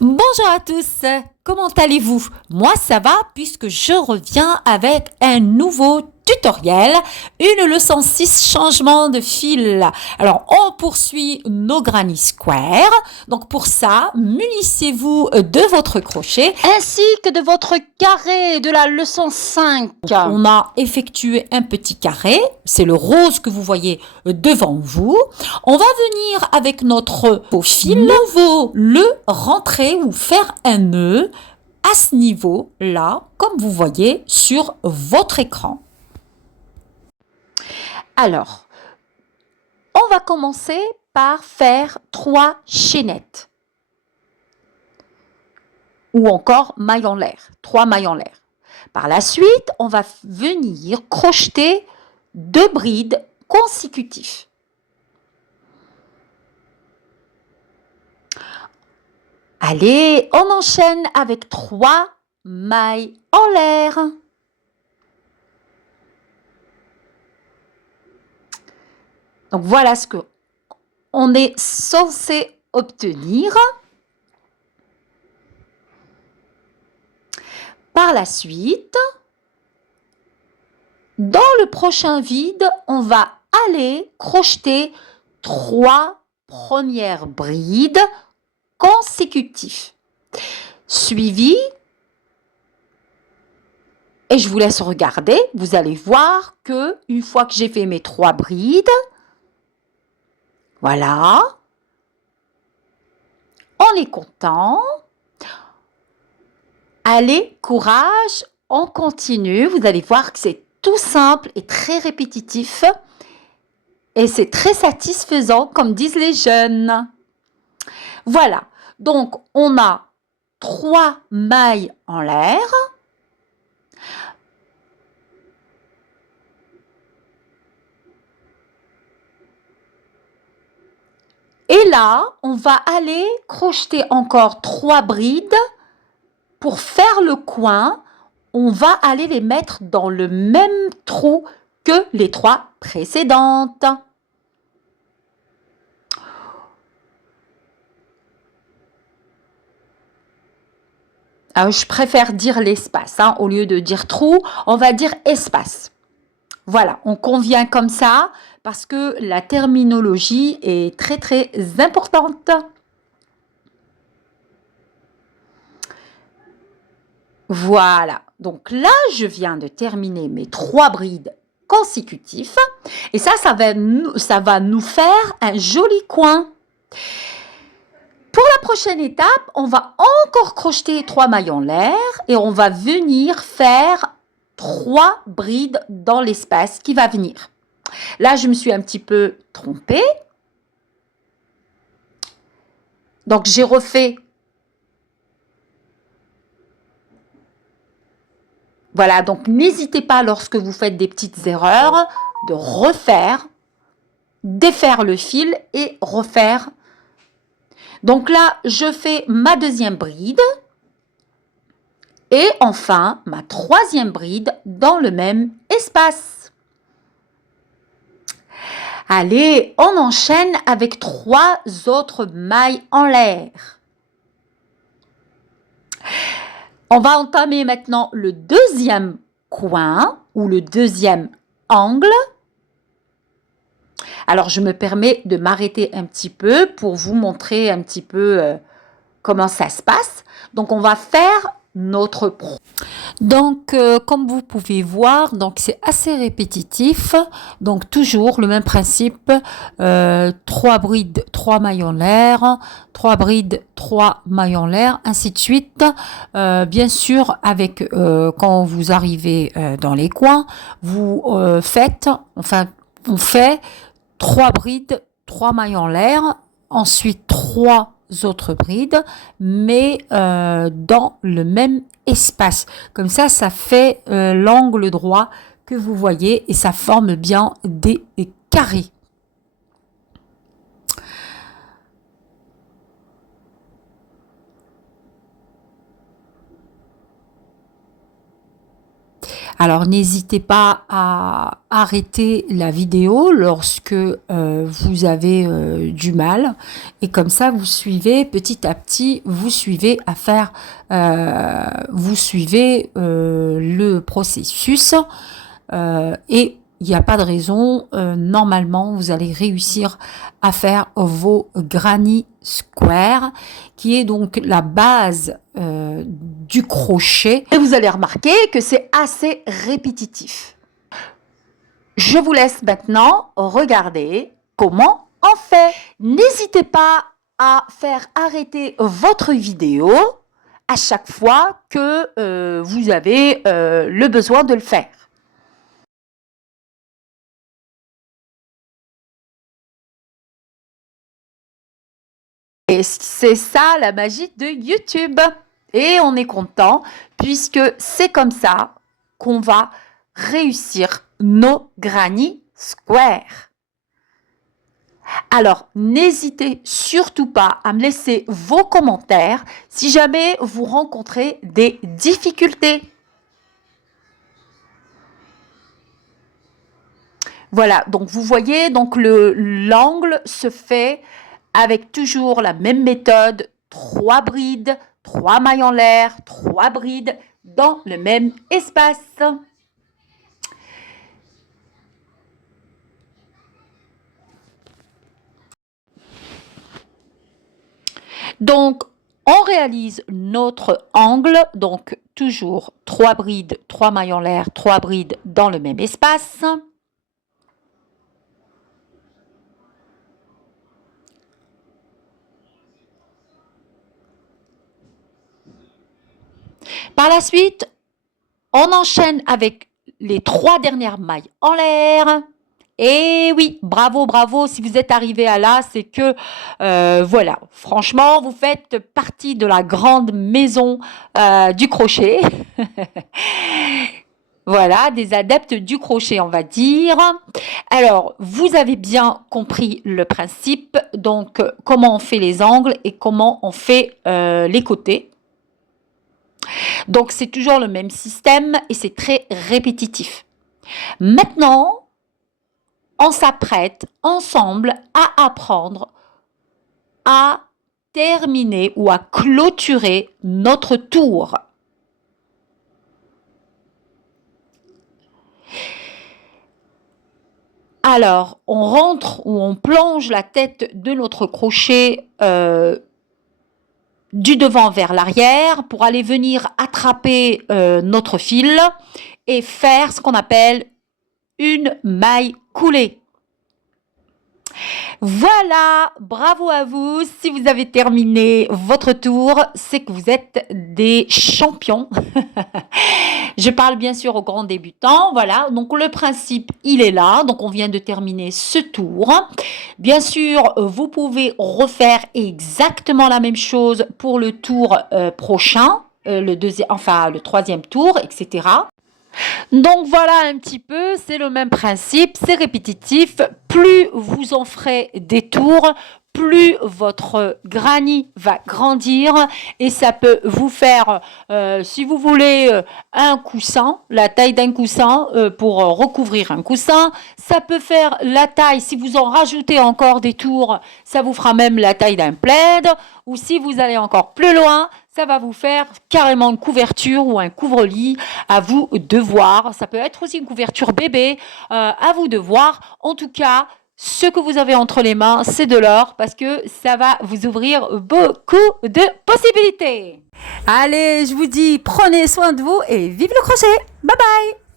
Bonjour à tous, comment allez-vous? Moi ça va puisque je reviens avec un nouveau tutoriel, une leçon 6 changement de fil. Alors on poursuit nos granny square, donc pour ça munissez-vous de votre crochet ainsi que de votre carré de la leçon 5. On a effectué un petit carré, c'est le rose que vous voyez devant vous. On va venir avec notre fil nouveau, le rentrer ou faire un nœud à ce niveau-là, comme vous voyez sur votre écran. Alors, on va commencer par faire 3 chaînettes. Ou encore mailles en l'air, 3 mailles en l'air. Par la suite, on va venir crocheter 2 brides consécutifs. Allez, on enchaîne avec 3 mailles en l'air. Donc voilà ce que on est censé obtenir. Par la suite, dans le prochain vide, on va aller crocheter 3 premières brides consécutives. Suivi, et je vous laisse regarder, vous allez voir que une fois que j'ai fait mes 3 brides, voilà, on est content. Allez, courage, on continue. Vous allez voir que c'est tout simple et très répétitif. Et c'est très satisfaisant, comme disent les jeunes. Voilà, donc on a 3 mailles en l'air. Et là, on va aller crocheter encore 3 brides. Pour faire le coin, on va aller les mettre dans le même trou que les 3 précédentes. Alors, je préfère dire l'espace, au lieu de dire trou, on va dire espace. Voilà, on convient comme ça parce que la terminologie est très très importante. Voilà, donc là, je viens de terminer mes 3 brides consécutifs et ça va nous faire un joli coin. Pour la prochaine étape, on va encore crocheter 3 mailles en l'air et on va venir faire 3 brides dans l'espace qui va venir. Là, je me suis un petit peu trompée. Donc, j'ai refait. Voilà, donc n'hésitez pas lorsque vous faites des petites erreurs de refaire, défaire le fil et refaire. Donc là, je fais ma deuxième bride. Et enfin, ma 3e bride dans le même espace. Allez, on enchaîne avec 3 autres mailles en l'air. On va entamer maintenant le 2e coin ou le 2e angle. Alors, je me permets de m'arrêter un petit peu pour vous montrer un petit peu comment ça se passe. Donc, on va faire notre Donc, comme vous pouvez voir, donc c'est assez répétitif. Donc, toujours le même principe. 3 brides, 3 mailles en l'air. 3 brides, 3 mailles en l'air, ainsi de suite. Bien sûr, avec quand vous arrivez dans les coins, vous faites, enfin, on fait 3 brides, 3 mailles en l'air. Ensuite, 3 autres brides, mais dans le même espace. Comme ça fait l'angle droit que vous voyez et ça forme bien des carrés. Alors n'hésitez pas à arrêter la vidéo lorsque vous avez du mal, et comme ça vous suivez petit à petit, vous suivez le processus, et il n'y a pas de raison, normalement vous allez réussir à faire vos granny square, qui est donc la base du crochet. Et vous allez remarquer que c'est assez répétitif. Je vous laisse maintenant regarder comment on fait. N'hésitez pas à faire arrêter votre vidéo à chaque fois que vous avez le besoin de le faire. Et c'est ça la magie de YouTube. Et on est content puisque c'est comme ça qu'on va réussir nos granny square. Alors, n'hésitez surtout pas à me laisser vos commentaires si jamais vous rencontrez des difficultés. Voilà, donc vous voyez, donc l'angle se fait avec toujours la même méthode, 3 brides, 3 mailles en l'air, 3 brides dans le même espace. Donc, on réalise notre angle, donc toujours 3 brides, 3 mailles en l'air, 3 brides dans le même espace. Par la suite, on enchaîne avec les 3 dernières mailles en l'air. Et oui, bravo, bravo, si vous êtes arrivé à là, c'est que, voilà, franchement, vous faites partie de la grande maison du crochet. Voilà, des adeptes du crochet, on va dire. Alors, vous avez bien compris le principe, donc comment on fait les angles et comment on fait les côtés. Donc, c'est toujours le même système et c'est très répétitif. Maintenant, on s'apprête ensemble à apprendre à terminer ou à clôturer notre tour. Alors, on rentre ou on plonge la tête de notre crochet du devant vers l'arrière pour aller venir attraper notre fil et faire ce qu'on appelle une maille coulée. Voilà, bravo à vous. Si vous avez terminé votre tour, c'est que vous êtes des champions. Je parle bien sûr aux grands débutants. Voilà, donc le principe, il est là. Donc on vient de terminer ce tour. Bien sûr, vous pouvez refaire exactement la même chose pour le tour prochain, le troisième tour, etc. Donc voilà un petit peu, c'est le même principe, c'est répétitif. Plus vous en ferez des tours, plus votre granny va grandir et ça peut vous faire, si vous voulez, un coussin, la taille d'un coussin pour recouvrir un coussin. Ça peut faire la taille, si vous en rajoutez encore des tours, ça vous fera même la taille d'un plaid. Ou si vous allez encore plus loin, ça va vous faire carrément une couverture ou un couvre-lit, à vous de voir. Ça peut être aussi une couverture bébé, à vous de voir. En tout cas, ce que vous avez entre les mains, c'est de l'or parce que ça va vous ouvrir beaucoup de possibilités. Allez, je vous dis, prenez soin de vous et vive le crochet. Bye bye.